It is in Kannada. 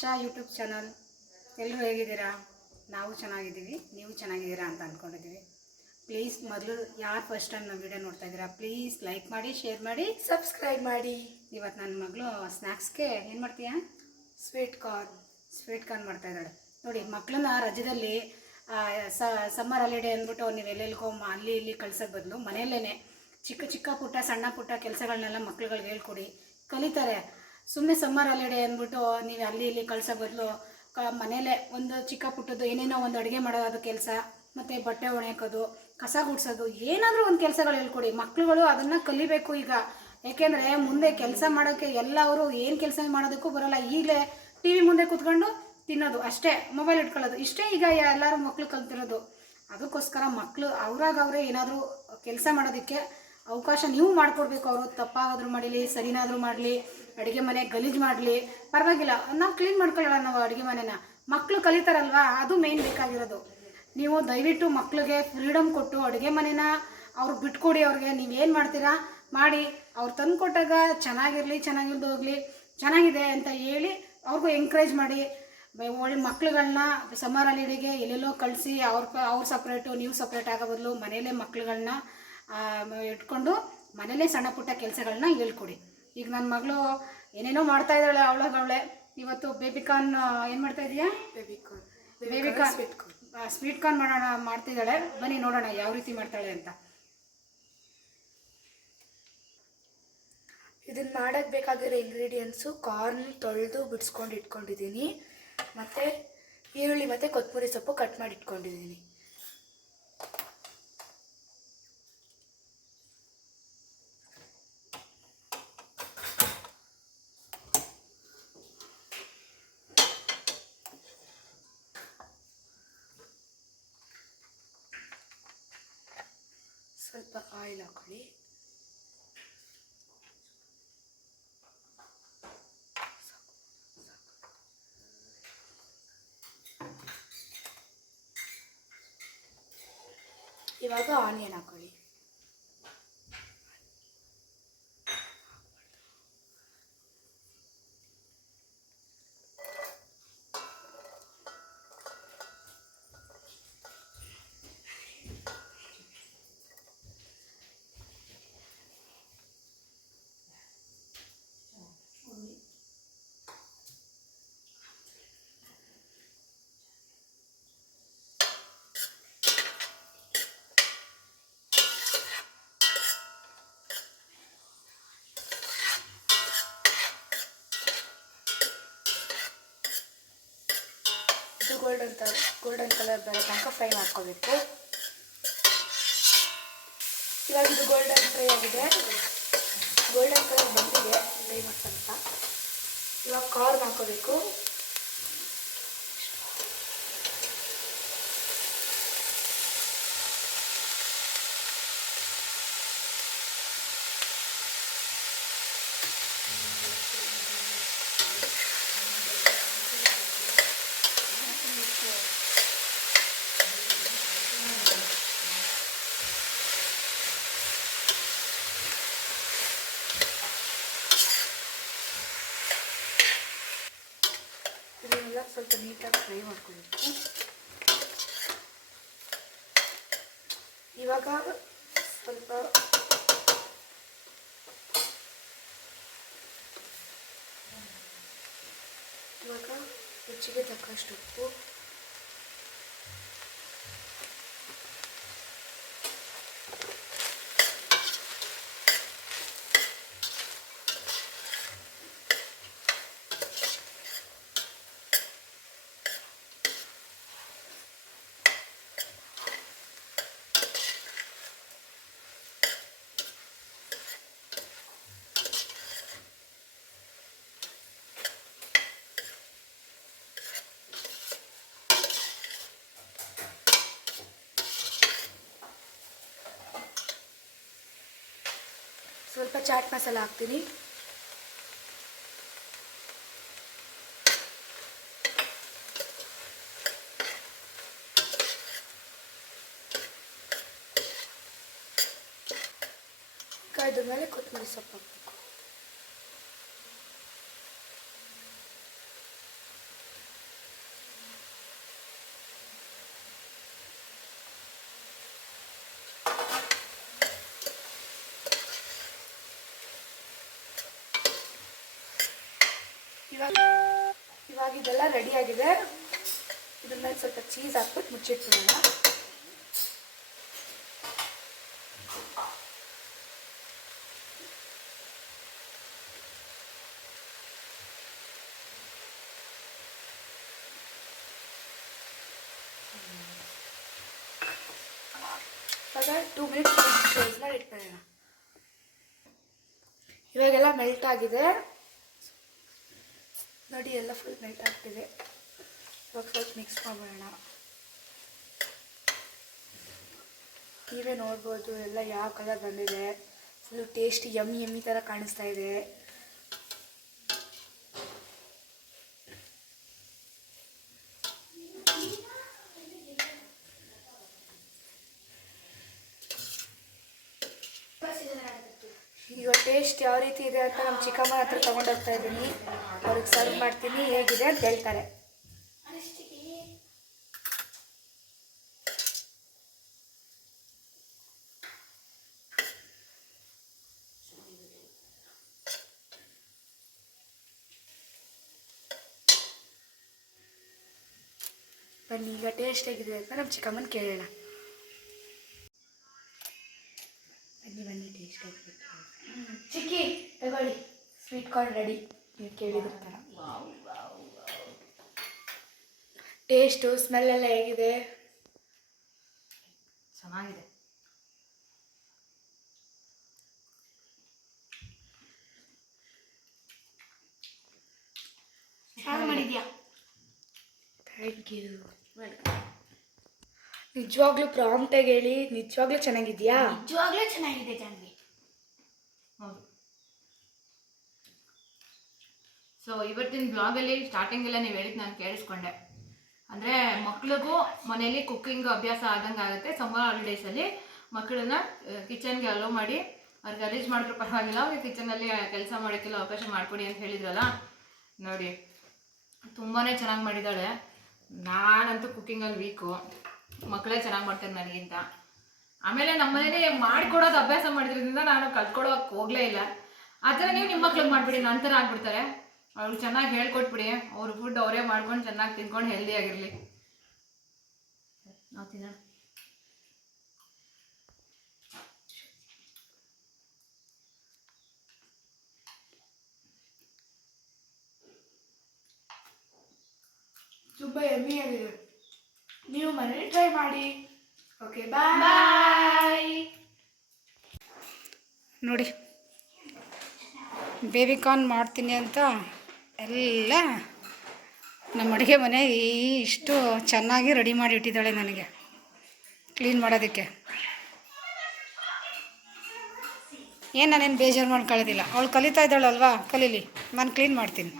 ಆಶಾ ಯೂಟ್ಯೂಬ್ ಚಾನಲ್ ಎಲ್ಲರೂ ಹೇಗಿದ್ದೀರಾ? ನಾವು ಚೆನ್ನಾಗಿದ್ದೀವಿ ನೀವು ಚೆನ್ನಾಗಿದ್ದೀರಾ ಅಂತ ಅಂದ್ಕೊಂಡಿದ್ದೀವಿ ಪ್ಲೀಸ್ ಮೊದಲು ಯಾರು ಫಸ್ಟ್ ಟೈಮ್ ನಮ್ಮ ವಿಡಿಯೋ ನೋಡ್ತಾ ಇದ್ದೀರಾ ಪ್ಲೀಸ್ ಲೈಕ್ ಮಾಡಿ ಶೇರ್ ಮಾಡಿ ಸಬ್ಸ್ಕ್ರೈಬ್ ಮಾಡಿ. ಇವತ್ತು ನನ್ನ ಮಗಳು ಸ್ನ್ಯಾಕ್ಸ್ಗೆ ಏನು ಮಾಡ್ತೀಯಾ? ಸ್ವೀಟ್ ಕಾರ್ನ್ ಸ್ವೀಟ್ ಕಾರ್ನ್ ಮಾಡ್ತಾ ಇದ್ದಾಳೆ. ನೋಡಿ ಮಕ್ಕಳನ್ನ ರಜದಲ್ಲಿ ಸಮ್ಮರ್ ಹಾಲಿಡೇ ಅಂದ್ಬಿಟ್ಟು ನೀವು ಎಲ್ಲೆಲ್ಲಿಗೋ ಮ- ಅಲ್ಲಿ ಇಲ್ಲಿ ಕಳ್ಸೋಕ್ಕೆ ಬದಲು ಮನೆಯಲ್ಲೇ ಚಿಕ್ಕ ಚಿಕ್ಕ ಪುಟ್ಟ ಸಣ್ಣ ಪುಟ್ಟ ಕೆಲಸಗಳನ್ನೆಲ್ಲ ಮಕ್ಳುಗಳಿಗೆ ಹೇಳ್ಕೊಡಿ. ಕಲಿತಾರೆ. ಸುಮ್ಮನೆ ಸಮ್ಮರ್ ಹಾಲಿಡೇ ಅಂದ್ಬಿಟ್ಟು ನೀವು ಅಲ್ಲಿ ಇಲ್ಲಿ ಕಳ್ಸೋ ಬದಲು, ಕ, ಮನೇಲೆ ಒಂದು ಚಿಕ್ಕ ಪುಟ್ಟದ್ದು ಏನೇನೋ ಒಂದು ಅಡುಗೆ ಮಾಡೋದು ಕೆಲಸ, ಮತ್ತು ಬಟ್ಟೆ ಒಣಕೋದು ಕಸ ಗುಡಿಸೋದು, ಏನಾದರೂ ಒಂದು ಕೆಲಸಗಳು ಹೇಳ್ಕೊಡಿ. ಮಕ್ಕಳುಗಳು ಅದನ್ನು ಕಲಿಬೇಕು ಈಗ. ಏಕೆಂದರೆ ಮುಂದೆ ಕೆಲಸ ಮಾಡೋಕ್ಕೆ ಎಲ್ಲವರು ಏನು ಕೆಲಸ ಮಾಡೋದಕ್ಕೂ ಬರೋಲ್ಲ. ಈಗಲೇ ಟಿ ವಿ ಮುಂದೆ ಕೂತ್ಕೊಂಡು ತಿನ್ನೋದು ಅಷ್ಟೇ ಮೊಬೈಲ್ ಇಟ್ಕೊಳ್ಳೋದು. ಇಷ್ಟೇ ಈಗ ಎಲ್ಲರೂ ಮಕ್ಕಳು ಕಲ್ತಿರೋದು. ಅದಕ್ಕೋಸ್ಕರ ಮಕ್ಕಳು ಅವ್ರಾಗ ಅವರೇ ಏನಾದರೂ ಕೆಲಸ ಮಾಡೋದಕ್ಕೆ ಅವಕಾಶ ನೀವು ಮಾಡಿಕೊಡ್ಬೇಕು. ಅವರು ತಪ್ಪಾಗಾದರೂ ಮಾಡಲಿ, ಸರಿನಾದರೂ ಮಾಡಲಿ. ಅಡುಗೆ ಮನೆ ಗಲೀಜು ಮಾಡಲಿ. ಪರವಾಗಿಲ್ಲ, ನಾವು ಕ್ಲೀನ್ ಮಾಡ್ಕೊಳ್ಳೋಣ ನಾವು ಅಡುಗೆ ಮನೆನ. ಮಕ್ಕಳು ಕಲಿತಾರಲ್ವಾ, ಅದು ಮೇನ್ ಬೇಕಾಗಿರೋದು. ನೀವು ದಯವಿಟ್ಟು ಮಕ್ಕಳಿಗೆ ಫ್ರೀಡಮ್ ಕೊಟ್ಟು ಅಡುಗೆ ಮನೆನ ಅವ್ರು ಬಿಟ್ಕೊಡಿ ಅವ್ರಿಗೆ. ನೀವೇನು ಮಾಡ್ತೀರಾ? ಮಾಡಿ, ಅವ್ರು ತಂದು ಕೊಟ್ಟಾಗ ಚೆನ್ನಾಗಿರಲಿ, ಚೆನ್ನಾಗಿಲ್ದು ಹೋಗಲಿ, ಚೆನ್ನಾಗಿದೆ ಅಂತ ಹೇಳಿ ಅವ್ರಿಗೂ ಎಂಕರೇಜ್ ಮಾಡಿ. ಒಳ್ಳೆ ಮಕ್ಳುಗಳನ್ನ ಸಮ್ಮರ್ ಎಲ್ಲೆಲ್ಲೋ ಕಳಿಸಿ ಅವ್ರ ಅವ್ರು ಸಪ್ರೇಟು ನೀವು ಸಪ್ರೇಟ್ ಆಗೋ ಬದಲು ಮನೇಲೆ ಮಕ್ಳುಗಳನ್ನ ಇಟ್ಕೊಂಡು ಮನೇಲೇ ಸಣ್ಣ ಪುಟ್ಟ ಕೆಲಸಗಳನ್ನ ಹೇಳ್ಕೊಡಿ. ಈಗ ನನ್ನ ಮಗಳು ಏನೇನೋ ಮಾಡ್ತಾ ಇದ್ದಾಳೆ ಅವಳ ಅವಳೆ ಇವತ್ತು ಬೇಬಿ ಕಾರ್ನ್ ಏನು ಮಾಡ್ತಾ ಇದೀಯಾ? Baby corn baby corn sweet corn sweet corn ಮಾಡೋಣ ಮಾಡ್ತಿದ್ದಾಳೆ. ಬನ್ನಿ ನೋಡೋಣ ಯಾವ ರೀತಿ ಮಾಡ್ತಾಳೆ ಅಂತ. ಇದನ್ನ ಮಾಡೋಕ್ಕೆ ಬೇಕಾಗಿರೋ ಇಂಗ್ರೀಡಿಯೆಂಟ್ಸು ಕಾರ್ನ್ ತೊಳೆದು ಬಿಡಿಸ್ಕೊಂಡು ಇಟ್ಕೊಂಡಿದ್ದೀನಿ. ಮತ್ತು ಈರುಳ್ಳಿ ಮತ್ತು ಕೊತ್ತಂಬರಿ ಸೊಪ್ಪು ಕಟ್ ಮಾಡಿ ಇಟ್ಕೊಂಡಿದ್ದೀನಿ. ಸ್ವಲ್ಪ ಆಯಿಲ್ ಹಾಕೊಳ್ಳಿ ಇವಾಗ ಆನಿಯನ್ ಹಾಕೊಳ್ಳಿ ಗೋಲ್ಡನ್ ತ ಗೋಲ್ಡನ್ ಕಲರ್ ಬರೋ ತನಕ ಫ್ರೈ ಮಾಡ್ಕೋಬೇಕು. ಇವಾಗ ಇದು ಗೋಲ್ಡನ್ ಫ್ರೈ ಆಗಿದೆ. ಗೋಲ್ಡನ್ ಕಲರ್ ಬಂದಿದೆ. ಫ್ರೈ ಮಾಡ್ತಂತ ಇವಾಗ ಕಾರ್ನ್ ಹಾಕೋಬೇಕು ಸ್ವಲ್ಪ ನೀಟಾಗಿ ಫ್ರೈ ಮಾಡ್ಕೊಬೇಕು ಇವಾಗ ಸ್ವಲ್ಪ ಇವಾಗ ರುಚಿಗೆ ತಕ್ಕಷ್ಟು ಉಪ್ಪು. ಸ್ವಲ್ಪ ಚಾಟ್ ಮಸಾಲ ಹಾಕ್ತೀನಿ ಕಾಯ್ದ ಮೇಲೆ ಕೊತ್ತಂಬರಿ ಸೊಪ್ಪು ಇವಾಗ ಇವಾಗ ಇದೆಲ್ಲ ರೆಡಿ ಆಗಿದೆ. ಇದನ್ನ ಸ್ವಲ್ಪ ಚೀಸ್ ಹಾಕ್ಬಿಟ್ಟು ಮುಚ್ಚಿಟ್ಬಿಡೋಣ. ಟೂ ಮಿನಿಟ್ಸ್ ಇಟ್ಬಿಡೋಣ ಇವಾಗೆಲ್ಲ ಮೆಲ್ಟ್ ಆಗಿದೆ. ನೋಡಿ, ಎಲ್ಲ ಫುಲ್ ಮೆಲ್ಟ್ ಆಗ್ತಿದೆ. ಇವಾಗ ಸ್ವಲ್ಪ ಮಿಕ್ಸ್ ಮಾಡೋಣ. ನೀವೇ ನೋಡ್ಬೋದು, ಎಲ್ಲ ಯಾವ ಕಲರ್ ಬಂದಿದೆ. ಫುಲ್ಲು ಟೇಸ್ಟಿ ಯಮ್ಮಿ ಯಮ್ಮಿ ಥರ ಕಾಣಿಸ್ತಾ ಇದೆ. ಈಗ ಟೇಸ್ಟ್ ಯಾವ ರೀತಿ ಇದೆ ಅಂತ ನಮ್ಮ ಚಿಕ್ಕಮ್ಮನ ಹತ್ರ ತಗೊಂಡೋಗ್ತಾ ಇದ್ದೀನಿ. ಅವ್ರಿಗೆ ಸರ್ವ್ ಮಾಡ್ತೀನಿ, ಹೇಗಿದೆ ಅಂತ ಹೇಳ್ತಾರೆ. ಬನ್ನಿ, ಈಗ ಟೇಸ್ಟ್ ಹೇಗಿದೆ ಅಂತ ನಮ್ಮ ಚಿಕ್ಕಮ್ಮನ ಕೇಳೋಣ. ಬನ್ನಿ ಬನ್ನಿ ಟೇಸ್ಟ್ ಹೇಗಿದೆ ಚಿಕ್ಕಿ, ತಗೊಳ್ಳಿ. ಸ್ವೀಟ್ ಕಾರ್ನ್ ರೆಡಿ ನೀವು ಕೇಳಿದ್ರ ಥರ ಟೇಸ್ಟು ಸ್ಮೆಲ್ ಎಲ್ಲ ಹೇಗಿದೆ? ಚೆನ್ನಾಗಿದೆ. ಹೇಗೆ ಮಾಡಿದ್ಯಾ ಥ್ಯಾಂಕ್ ಯು ನಿಜವಾಗ್ಲೂ ಪ್ರಾಂಪ್ಟಾಗಿ ಹೇಳಿ ನಿಜವಾಗ್ಲೂ ಚೆನ್ನಾಗಿದ್ಯಾ? ನಿಜವಾಗ್ಲೂ ಚೆನ್ನಾಗಿದೆ ಜಾನ್ವಿ. ಸೊ ಇವತ್ತಿನ ಬ್ಲಾಗಲ್ಲಿ ಸ್ಟಾರ್ಟಿಂಗೆಲ್ಲ ನೀವು ಹೇಳಿದ್ ನಾನು ಕೇಳಿಸ್ಕೊಂಡೆ. ಅಂದರೆ ಮಕ್ಳಿಗೂ ಮನೇಲಿ ಕುಕ್ಕಿಂಗ್ ಅಭ್ಯಾಸ ಆದಂಗೆ ಆಗುತ್ತೆ. ಸಮ್ಮರ್ ಹಾಲಿಡೇಸಲ್ಲಿ ಮಕ್ಕಳನ್ನ ಕಿಚನ್ಗೆ ಅಲೋ ಮಾಡಿ ಅವ್ರಿಗೆ ಗಲೀಜ್ ಮಾಡಿದ್ರು ಪರವಾಗಿಲ್ಲ. ಅವ್ರಿಗೆ ಕಿಚನಲ್ಲಿ ಕೆಲಸ ಮಾಡೋಕ್ಕೆಲ್ಲ ಅವಕಾಶ ಮಾಡಿಕೊಡಿ ಅಂತ ಹೇಳಿದ್ರಲ್ಲ? ನೋಡಿ ತುಂಬಾ ಚೆನ್ನಾಗಿ ಮಾಡಿದ್ದಾಳೆ. ನಾನಂತೂ ಕುಕ್ಕಿಂಗಲ್ಲಿ ವೀಕು ಮಕ್ಕಳೇ ಚೆನ್ನಾಗಿ ಮಾಡ್ತಾರೆ ನನಗಿಂತ. ಆಮೇಲೆ ನಮ್ಮನೇಲಿ ಮಾಡ್ಕೊಡೋದು ಅಭ್ಯಾಸ ಮಾಡಿದ್ರಿಂದ ನಾನು ಕಲ್ತ್ಕೊಡೋಕೆ ಹೋಗಲೇ ಇಲ್ಲ. ಆ ಥರ ನೀವು ನಿಮ್ಮ ಮಕ್ಳಿಗೆ ಮಾಡಿಬಿಡಿ. ನನ್ನ ಥರ ಆಗ್ಬಿಡ್ತಾರೆ. ಅವ್ರಿಗೆ ಚೆನ್ನಾಗಿ ಹೇಳ್ಕೊಟ್ಬಿಡಿ. ಅವ್ರ ಫುಡ್ ಅವರೇ ಮಾಡ್ಕೊಂಡು ಚೆನ್ನಾಗಿ ತಿನ್ಕೊಂಡು ಹೆಲ್ದಿ ಆಗಿರಲಿ. ನಾವು ತಿನ್ನೋಣ. ತುಂಬ ಎಮ್ಮಿ ಆಗಿದೆ. ನೀವು ಮನೇಲಿ ಟ್ರೈ ಮಾಡಿ. ಓಕೆ ಬಾಯ್ ನೋಡಿ ಬೇಬಿಕಾರ್ನ್ ಮಾಡ್ತೀನಿ ಅಂತ ಎಲ್ಲ ನಮ್ಮ ಅಡುಗೆ ಮನೆ ಇಷ್ಟು ಚೆನ್ನಾಗಿ ರೆಡಿ ಮಾಡಿ ಇಟ್ಟಿದ್ದಾಳೆ ನನಗೆ ಕ್ಲೀನ್ ಮಾಡೋದಕ್ಕೆ. ಏನು ನಾನೇನು ಬೇಜಾರು ಮಾಡ್ಕೊಳ್ಳೋದಿಲ್ಲ. ಅವಳು ಕಲಿತಾ ಇದ್ದಾಳಲ್ವಾ ಕಲೀಲಿ, ನಾನು ಕ್ಲೀನ್ ಮಾಡ್ತೀನಿ.